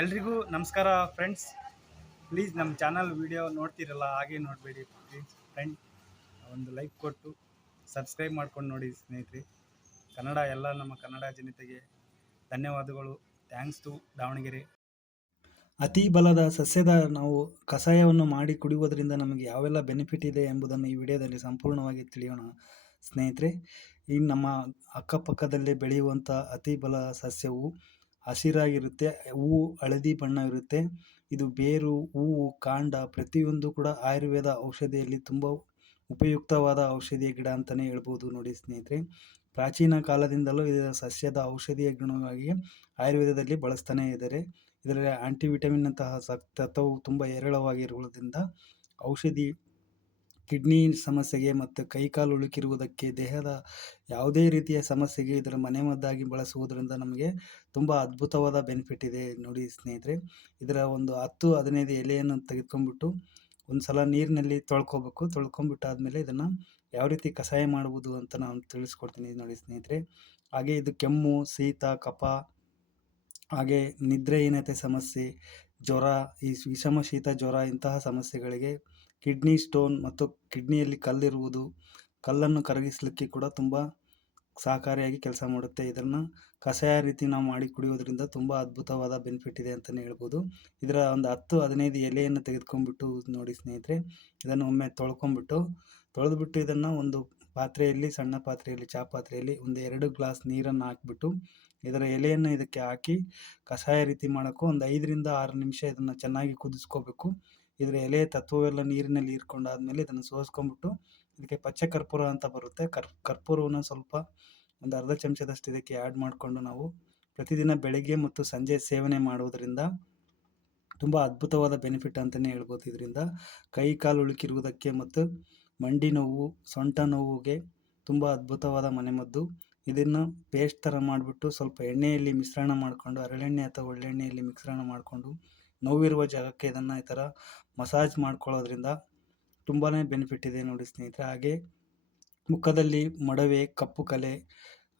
ಎಲ್ರಿಗೂ ನಮಸ್ಕಾರ friends. Please ನಮ್ಮ ಚಾನಲ್ ವಿಡಿಯೋ ನೋಡ್ತಿರಲ್ಲ ಹಾಗೆ ನೋಡಬೇಡಿ ಪ್ಲೀಸ್ ಫ್ರೆಂಡ್. ಒಂದು ಲೈಕ್ ಕೊಟ್ಟು ಸಬ್ಸ್ಕ್ರೈಬ್ ಮಾಡ್ಕೊಂಡು ನೋಡಿ ಸ್ನೇಹಿತರೆ. ನಮ್ಮ ಕನ್ನಡ ಜನತೆಗೆ ಧನ್ಯವಾದಗಳು. Thanks to Davanagere. ಅತಿ ಬಲದ ಸಸ್ಯದ ನಾವು ಕಷಾಯವನ್ನು ಮಾಡಿ ಕುಡಿಯುವುದರಿಂದ ನಮಗೆ ಯಾವೆಲ್ಲ ಬೆನಿಫಿಟ್ ಇದೆ ಎಂಬುದನ್ನು ಈ ವಿಡಿಯೋದಲ್ಲಿ ಸಂಪೂರ್ಣವಾಗಿ ತಿಳಿಯೋಣ ಸ್ನೇಹಿತರೆ. ಈ ನಮ್ಮ ಅಕ್ಕಪಕ್ಕದಲ್ಲೇ ಬೆಳೆಯುವಂಥ ಅತಿ ಬಲ ಸಸ್ಯವು ಹಸಿರಾಗಿರುತ್ತೆ, ಹೂವು ಹಳದಿ ಬಣ್ಣ ಇರುತ್ತೆ. ಇದು ಬೇರು, ಹೂವು, ಕಾಂಡ ಪ್ರತಿಯೊಂದು ಕೂಡ ಆಯುರ್ವೇದ ಔಷಧಿಯಲ್ಲಿ ತುಂಬ ಉಪಯುಕ್ತವಾದ ಔಷಧಿಯ ಗಿಡ ಅಂತಲೇ ಹೇಳ್ಬೋದು ನೋಡಿ ಸ್ನೇಹಿತರೆ. ಪ್ರಾಚೀನ ಕಾಲದಿಂದಲೂ ಇದರ ಸಸ್ಯದ ಔಷಧಿಯ ಗುಣವಾಗಿ ಆಯುರ್ವೇದದಲ್ಲಿ ಬಳಸ್ತಾನೆ ಇದ್ದಾರೆ. ಇದರಲ್ಲಿ ಆಂಟಿವಿಟಮಿನ್ ಅಂತಹ ತತ್ವವು ತುಂಬ ಹೇರಳವಾಗಿರುವುದರಿಂದ ಔಷಧಿ ಕಿಡ್ನಿ ಸಮಸ್ಯೆಗೆ ಮತ್ತು ಕೈಕಾಲು ಉಳುಕಿರುವುದಕ್ಕೆ, ದೇಹದ ಯಾವುದೇ ರೀತಿಯ ಸಮಸ್ಯೆಗೆ ಇದರ ಮನೆಮದ್ದಾಗಿ ಬಳಸುವುದರಿಂದ ನಮಗೆ ತುಂಬ ಅದ್ಭುತವಾದ ಬೆನಿಫಿಟ್ ಇದೆ ನೋಡಿ ಸ್ನೇಹಿತರೆ. ಇದರ ಒಂದು 10-15 ಎಲೆಯನ್ನು ತೆಗೆದುಕೊಂಡ್ಬಿಟ್ಟು ಒಂದು ಸಲ ನೀರಿನಲ್ಲಿ ತೊಳ್ಕೊಂಬಿಟ್ಟಾದಮೇಲೆ ಇದನ್ನು ಯಾವ ರೀತಿ ಕಷಾಯ ಮಾಡುವುದು ಅಂತ ನಾನು ತಿಳಿಸ್ಕೊಡ್ತೀನಿ ನೋಡಿ ಸ್ನೇಹಿತರೆ. ಹಾಗೆ ಇದು ಕೆಮ್ಮು, ಶೀತ, ಕಫ, ಹಾಗೆ ನಿದ್ರೆಹೀನತೆ ಸಮಸ್ಯೆ, ಜ್ವರ, ಈ ವಿಷಮ ಶೀತ ಜ್ವರ ಇಂತಹ ಸಮಸ್ಯೆಗಳಿಗೆ, ಕಿಡ್ನಿ ಸ್ಟೋನ್ ಮತ್ತು ಕಿಡ್ನಿಯಲ್ಲಿ ಕಲ್ಲಿರುವುದು, ಕಲ್ಲನ್ನು ಕರಗಿಸಲಿಕ್ಕೆ ಕೂಡ ತುಂಬ ಸಹಕಾರಿಯಾಗಿ ಕೆಲಸ ಮಾಡುತ್ತೆ. ಇದನ್ನು ಕಷಾಯ ರೀತಿ ನಾವು ಮಾಡಿ ಕುಡಿಯೋದ್ರಿಂದ ತುಂಬ ಅದ್ಭುತವಾದ ಬೆನಿಫಿಟ್ ಇದೆ ಅಂತಲೇ ಹೇಳ್ಬೋದು. ಇದರ ಒಂದು 10-15 ಎಲೆಯನ್ನು ತೆಗೆದುಕೊಂಡ್ಬಿಟ್ಟು ನೋಡಿ ಸ್ನೇಹಿತರೆ, ಇದನ್ನು ಒಮ್ಮೆ ತೊಳೆದ್ಬಿಟ್ಟು ಇದನ್ನು ಒಂದು ಪಾತ್ರೆಯಲ್ಲಿ, ಸಣ್ಣ ಪಾತ್ರೆಯಲ್ಲಿ, ಚಹಾ ಪಾತ್ರೆಯಲ್ಲಿ ಒಂದು 2 ಗ್ಲಾಸ್ ನೀರನ್ನು ಹಾಕಿಬಿಟ್ಟು ಇದರ ಎಲೆಯನ್ನು ಇದಕ್ಕೆ ಹಾಕಿ ಕಷಾಯ ರೀತಿ ಮಾಡೋಕ್ಕೂ ಒಂದು 5-6 ನಿಮಿಷ ಇದನ್ನು ಚೆನ್ನಾಗಿ ಕುದಿಸ್ಕೋಬೇಕು. ಇದರ ಎಲೆಯ ತತ್ವವೆಲ್ಲ ನೀರಿನಲ್ಲಿ ಹೀರ್ಕೊಂಡಾದ್ಮೇಲೆ ಇದನ್ನು ಸೋಸ್ಕೊಂಡ್ಬಿಟ್ಟು ಇದಕ್ಕೆ ಪಚ್ಚೆ ಕರ್ಪೂರ ಅಂತ ಬರುತ್ತೆ, ಕರ್ಪೂರವನ್ನು ಸ್ವಲ್ಪ ಒಂದು ಅರ್ಧ ಚಮಚದಷ್ಟು ಇದಕ್ಕೆ ಆ್ಯಡ್ ಮಾಡಿಕೊಂಡು ನಾವು ಪ್ರತಿದಿನ ಬೆಳಗ್ಗೆ ಮತ್ತು ಸಂಜೆ ಸೇವನೆ ಮಾಡುವುದರಿಂದ ತುಂಬ ಅದ್ಭುತವಾದ ಬೆನಿಫಿಟ್ ಅಂತಲೇ ಹೇಳ್ಬೋದು. ಇದರಿಂದ ಕೈ ಕಾಲು ಉಳುಕಿರುವುದಕ್ಕೆ ಮತ್ತು ಮಂಡಿ ನೋವು, ಸೊಂಟ ನೋವಿಗೆ ತುಂಬ ಅದ್ಭುತವಾದ ಮನೆಮದ್ದು. ಇದನ್ನು ಪೇಸ್ಟ್ ಥರ ಮಾಡಿಬಿಟ್ಟು ಸ್ವಲ್ಪ ಎಣ್ಣೆಯಲ್ಲಿ ಮಿಶ್ರಣ ಮಾಡಿಕೊಂಡು, ಹರಳೆಣ್ಣೆ ಅಥವಾ ಒಳ್ಳೆಣ್ಣೆಯಲ್ಲಿ ಮಿಶ್ರಣ ಮಾಡಿಕೊಂಡು ನೋವಿರುವ ಜಾಗಕ್ಕೆ ಇದನ್ನು ಈ ಥರ ಮಸಾಜ್ ಮಾಡ್ಕೊಳ್ಳೋದ್ರಿಂದ ತುಂಬಾ ಬೆನಿಫಿಟ್ ಇದೆ ನೋಡಿ ಸ್ನೇಹಿತರೆ. ಹಾಗೆ ಮುಖದಲ್ಲಿ ಮೊಡವೆ, ಕಪ್ಪು ಕಲೆ,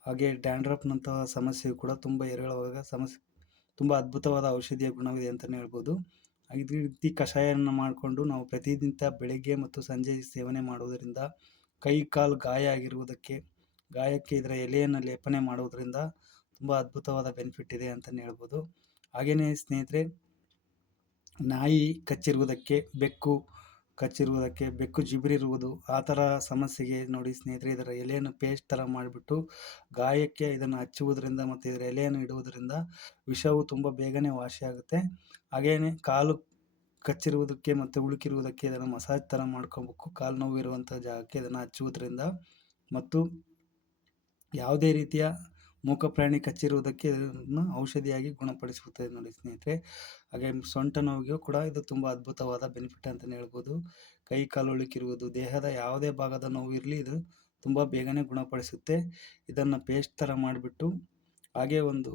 ಹಾಗೆ ಡ್ಯಾಂಡ್ರಫ್ನಂತಹ ಸಮಸ್ಯೆಯು ಕೂಡ ತುಂಬ ಹೇರಳವಾದ ಸಮಸ್ಯೆ, ತುಂಬ ಅದ್ಭುತವಾದ ಔಷಧಿಯ ಗುಣವಿದೆ ಅಂತಲೇ ಹೇಳ್ಬೋದು. ಈ ರೀತಿ ಕಷಾಯವನ್ನು ಮಾಡಿಕೊಂಡು ನಾವು ಪ್ರತಿದಿನ ಬೆಳಗ್ಗೆ ಮತ್ತು ಸಂಜೆ ಸೇವನೆ ಮಾಡುವುದರಿಂದ ಕೈ ಕಾಲು ಗಾಯ ಆಗಿರುವುದಕ್ಕೆ, ಗಾಯಕ್ಕೆ ಇದರ ಎಲೆಯನ್ನು ಲೇಪನೆ ಮಾಡುವುದರಿಂದ ತುಂಬ ಅದ್ಭುತವಾದ ಬೆನಿಫಿಟ್ ಇದೆ ಅಂತಲೇ ಹೇಳ್ಬೋದು. ಹಾಗೆಯೇ ಸ್ನೇಹಿತರೆ, ನಾಯಿ ಕಚ್ಚಿರುವುದಕ್ಕೆ, ಬೆಕ್ಕು ಕಚ್ಚಿರುವುದಕ್ಕೆ, ಬೆಕ್ಕು ಜಿಬರಿರುವುದು, ಆ ಥರ ಸಮಸ್ಯೆಗೆ ನೋಡಿ ಸ್ನೇಹಿತರೆ, ಇದರ ಎಲೆಯನ್ನು ಪೇಸ್ಟ್ ಥರ ಮಾಡಿಬಿಟ್ಟು ಗಾಯಕ್ಕೆ ಇದನ್ನು ಹಚ್ಚುವುದರಿಂದ ಮತ್ತು ಇದರ ಎಲೆಯನ್ನು ಇಡುವುದರಿಂದ ವಿಷವು ತುಂಬ ಬೇಗನೆ ವಾಸಿಯಾಗುತ್ತೆ. ಹಾಗೆಯೇ ಕಾಲು ಕಚ್ಚಿರುವುದಕ್ಕೆ ಮತ್ತು ಉಳುಕಿರುವುದಕ್ಕೆ ಇದನ್ನು ಮಸಾಜ್ ಥರ ಮಾಡ್ಕೊಬೇಕು. ಕಾಲು ನೋವು ಇರುವಂಥ ಜಾಗಕ್ಕೆ ಇದನ್ನು ಹಚ್ಚುವುದರಿಂದ, ಮತ್ತು ಯಾವುದೇ ರೀತಿಯ ಮೂಕ ಪ್ರಾಣಿ ಕಚ್ಚಿರುವುದಕ್ಕೆ ಇದನ್ನು ಔಷಧಿಯಾಗಿ ಗುಣಪಡಿಸುತ್ತದೆ ನೋಡಿ ಸ್ನೇಹಿತರೆ. ಹಾಗೆ ಸೊಂಟ ನೋವಿಗೂ ಕೂಡ ಇದು ತುಂಬ ಅದ್ಭುತವಾದ ಬೆನಿಫಿಟ್ ಅಂತಲೇ ಹೇಳ್ಬೋದು. ಕೈ ಕಾಲು ಉಳುಕಿರುವುದು, ದೇಹದ ಯಾವುದೇ ಭಾಗದ ನೋವು ಇರಲಿ ಇದು ತುಂಬ ಬೇಗನೆ ಗುಣಪಡಿಸುತ್ತೆ. ಇದನ್ನು ಪೇಸ್ಟ್ ಥರ ಮಾಡಿಬಿಟ್ಟು, ಹಾಗೆ ಒಂದು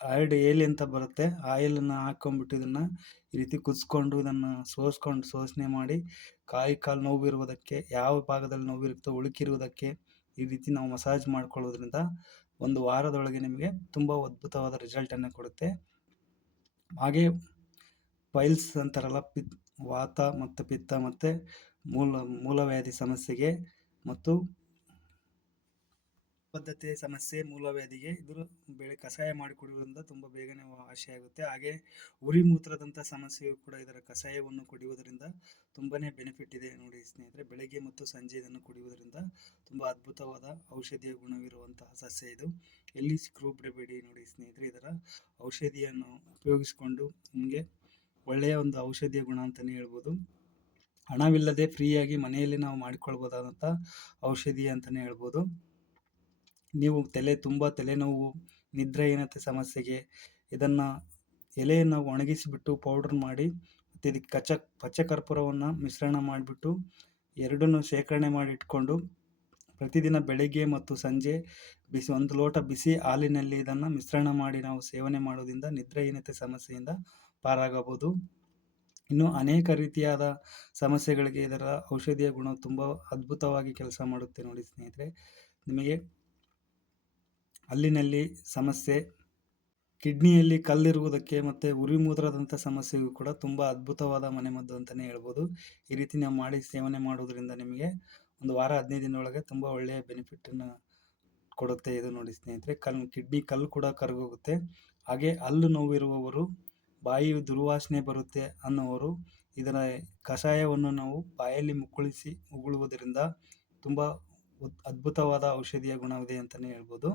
ಆಲ್ಡ್ ಏಲ್ ಅಂತ ಬರುತ್ತೆ, ಆಯಿಲನ್ನು ಹಾಕ್ಕೊಂಬಿಟ್ಟು ಇದನ್ನು ಈ ರೀತಿ ಕುದಿಸ್ಕೊಂಡು ಇದನ್ನು ಸೋಸಣೆ ಮಾಡಿ ಕೈ ಕಾಲು ನೋವು ಇರುವುದಕ್ಕೆ, ಯಾವ ಭಾಗದಲ್ಲಿ ನೋವಿರುತ್ತೋ ಉಳುಕಿರುವುದಕ್ಕೆ ಈ ರೀತಿ ನಾವು ಮಸಾಜ್ ಮಾಡ್ಕೊಳ್ಳೋದ್ರಿಂದ ಒಂದು ವಾರದೊಳಗೆ ನಿಮಗೆ ತುಂಬ ಅದ್ಭುತವಾದ ರಿಸಲ್ಟನ್ನು ಕೊಡುತ್ತೆ. ಹಾಗೆ ಪೈಲ್ಸ್ ಅಂತಾರಲ್ಲ, ವಾತ ಮತ್ತು ಪಿತ್ತ ಮತ್ತು ಮೂಲವ್ಯಾಧಿ ಸಮಸ್ಯೆಗೆ ಮತ್ತು ಬದ್ಧತೆ ಸಮಸ್ಯೆ, ಮೂಲವ್ಯಾಧಿಗೆ ಇದ್ರ ಕಷಾಯ ಮಾಡಿ ಕುಡಿಯುವುದರಿಂದ ತುಂಬ ಬೇಗನೆ ವಾಸಿಯಾಗುತ್ತೆ. ಹಾಗೆ ಉರಿ ಮೂತ್ರದಂಥ ಸಮಸ್ಯೆಯು ಕೂಡ ಇದರ ಕಷಾಯವನ್ನು ಕುಡಿಯುವುದರಿಂದ ತುಂಬಾ ಬೆನಿಫಿಟ್ ಇದೆ ನೋಡಿ ಸ್ನೇಹಿತರೆ. ಬೆಳಗ್ಗೆ ಮತ್ತು ಸಂಜೆ ಇದನ್ನು ಕುಡಿಯುವುದರಿಂದ ತುಂಬ ಅದ್ಭುತವಾದ ಔಷಧಿಯ ಗುಣವಿರುವಂತಹ ಸಸ್ಯ ಇದು. ಎಲ್ಲಿ ಸಿಕ್ಕರೂ ಬಿಡಬೇಡಿ ನೋಡಿ ಸ್ನೇಹಿತರೆ. ಇದರ ಔಷಧಿಯನ್ನು ಉಪಯೋಗಿಸಿಕೊಂಡು ನಿಮಗೆ ಒಳ್ಳೆಯ ಒಂದು ಔಷಧಿಯ ಗುಣ ಅಂತಲೇ ಹೇಳ್ಬೋದು. ಹಣವಿಲ್ಲದೆ ಫ್ರೀಯಾಗಿ ಮನೆಯಲ್ಲಿ ನಾವು ಮಾಡಿಕೊಳ್ಬೋದಾದಂಥ ಔಷಧಿ ಅಂತಲೇ ಹೇಳ್ಬೋದು. ನೀವು ತುಂಬ ತಲೆನೋವು, ನಿದ್ರೆಹೀನತೆ ಸಮಸ್ಯೆಗೆ ಇದನ್ನು ಎಲೆಯನ್ನು ಒಣಗಿಸಿಬಿಟ್ಟು ಪೌಡ್ರ್ ಮಾಡಿ ಮತ್ತು ಇದಕ್ಕೆ ಪಚ್ಚೆ ಕರ್ಪೂರವನ್ನು ಮಿಶ್ರಣ ಮಾಡಿಬಿಟ್ಟು ಎರಡನ್ನೂ ಶೇಖರಣೆ ಮಾಡಿ ಇಟ್ಕೊಂಡು ಪ್ರತಿದಿನ ಬೆಳಗ್ಗೆ ಮತ್ತು ಸಂಜೆ 1 ಲೋಟ ಬಿಸಿ ಹಾಲಿನಲ್ಲಿ ಇದನ್ನು ಮಿಶ್ರಣ ಮಾಡಿ ನಾವು ಸೇವನೆ ಮಾಡೋದ್ರಿಂದ ನಿದ್ರೆಹೀನತೆ ಸಮಸ್ಯೆಯಿಂದ ಪಾರಾಗಬಹುದು. ಇನ್ನು ಅನೇಕ ರೀತಿಯಾದ ಸಮಸ್ಯೆಗಳಿಗೆ ಇದರ ಔಷಧಿಯ ಗುಣ ತುಂಬ ಅದ್ಭುತವಾಗಿ ಕೆಲಸ ಮಾಡುತ್ತೆ ನೋಡಿ ಸ್ನೇಹಿತರೆ. ನಿಮಗೆ ಹಲ್ಲಿನಲ್ಲಿ ಸಮಸ್ಯೆ, ಕಿಡ್ನಿಯಲ್ಲಿ ಕಲ್ಲಿರುವುದಕ್ಕೆ ಮತ್ತು ಉರಿಮೂತ್ರದಂಥ ಸಮಸ್ಯೆಗೂ ಕೂಡ ತುಂಬ ಅದ್ಭುತವಾದ ಮನೆಮದ್ದು ಅಂತಲೇ ಹೇಳ್ಬೋದು. ಈ ರೀತಿ ನಾವು ಮಾಡಿ ಸೇವನೆ ಮಾಡೋದ್ರಿಂದ ನಿಮಗೆ ಒಂದು ವಾರ 15 ದಿನದೊಳಗೆ ತುಂಬ ಒಳ್ಳೆಯ ಬೆನಿಫಿಟನ್ನು ಕೊಡುತ್ತೆ. ಇದು ನೋಡಿ ಸ್ನೇಹಿತರೆ, ಕಿಡ್ನಿ ಕಲ್ಲು ಕೂಡ ಕರಗೋಗುತ್ತೆ. ಹಾಗೆ ಹಲ್ಲು ನೋವಿರುವವರು, ಬಾಯಿ ದುರ್ವಾಸನೆ ಬರುತ್ತೆ ಅನ್ನೋವರು ಇದರ ಕಷಾಯವನ್ನು ನಾವು ಬಾಯಲ್ಲಿ ಮುಕ್ಕಳಿಸಿ ಉಗುಳುವುದರಿಂದ ತುಂಬ ಅದ್ಭುತವಾದ ಔಷಧಿಯ ಗುಣವಿದೆ ಅಂತಲೇ ಹೇಳ್ಬೋದು.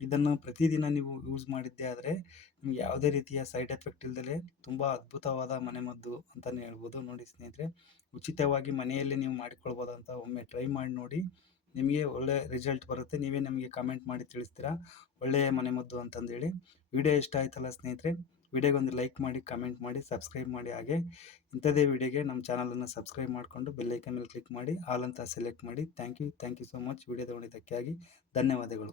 ಇದನ್ನು ಪ್ರತಿದಿನ ನೀವು ಯೂಸ್ ಮಾಡಿದ್ದೇ ಆದರೆ ನಿಮ್ಗೆ ಯಾವುದೇ ರೀತಿಯ ಸೈಡ್ ಎಫೆಕ್ಟ್ ಇಲ್ದಲೇ ತುಂಬ ಅದ್ಭುತವಾದ ಮನೆಮದ್ದು ಅಂತಲೇ ಹೇಳ್ಬೋದು. ನೋಡಿ ಸ್ನೇಹಿತರೆ, ಉಚಿತವಾಗಿ ಮನೆಯಲ್ಲೇ ನೀವು ಮಾಡಿಕೊಳ್ಬೋದಂತ ಒಮ್ಮೆ ಟ್ರೈ ಮಾಡಿ ನೋಡಿ. ನಿಮಗೆ ಒಳ್ಳೆ ರಿಸಲ್ಟ್ ಬರುತ್ತೆ. ನೀವೇ ನಮಗೆ ಕಮೆಂಟ್ ಮಾಡಿ ತಿಳಿಸ್ತೀರಾ ಒಳ್ಳೆಯ ಮನೆಮದ್ದು ಅಂತಂದೇಳಿ. ವಿಡಿಯೋ ಇಷ್ಟ ಆಯ್ತಲ್ಲ ಸ್ನೇಹಿತರೆ, ವಿಡಿಯೋಗೊಂದು ಲೈಕ್ ಮಾಡಿ, ಕಮೆಂಟ್ ಮಾಡಿ, ಸಬ್ಸ್ಕ್ರೈಬ್ ಮಾಡಿ. ಹಾಗೆ ಇಂಥದೇ ವಿಡಿಯೋಗೆ ನಮ್ಮ ಚಾನಲನ್ನು ಸಬ್ಸ್ಕ್ರೈಬ್ ಮಾಡಿಕೊಂಡು ಬೆಲ್ಲೈಕನ್ ಮೇಲೆ ಕ್ಲಿಕ್ ಮಾಡಿ ಆಲ್ ಅಂತ ಸೆಲೆಕ್ಟ್ ಮಾಡಿ. Thank you so much video ನೋಡಿದ್ದಕ್ಕಾಗಿ ಧನ್ಯವಾದಗಳು.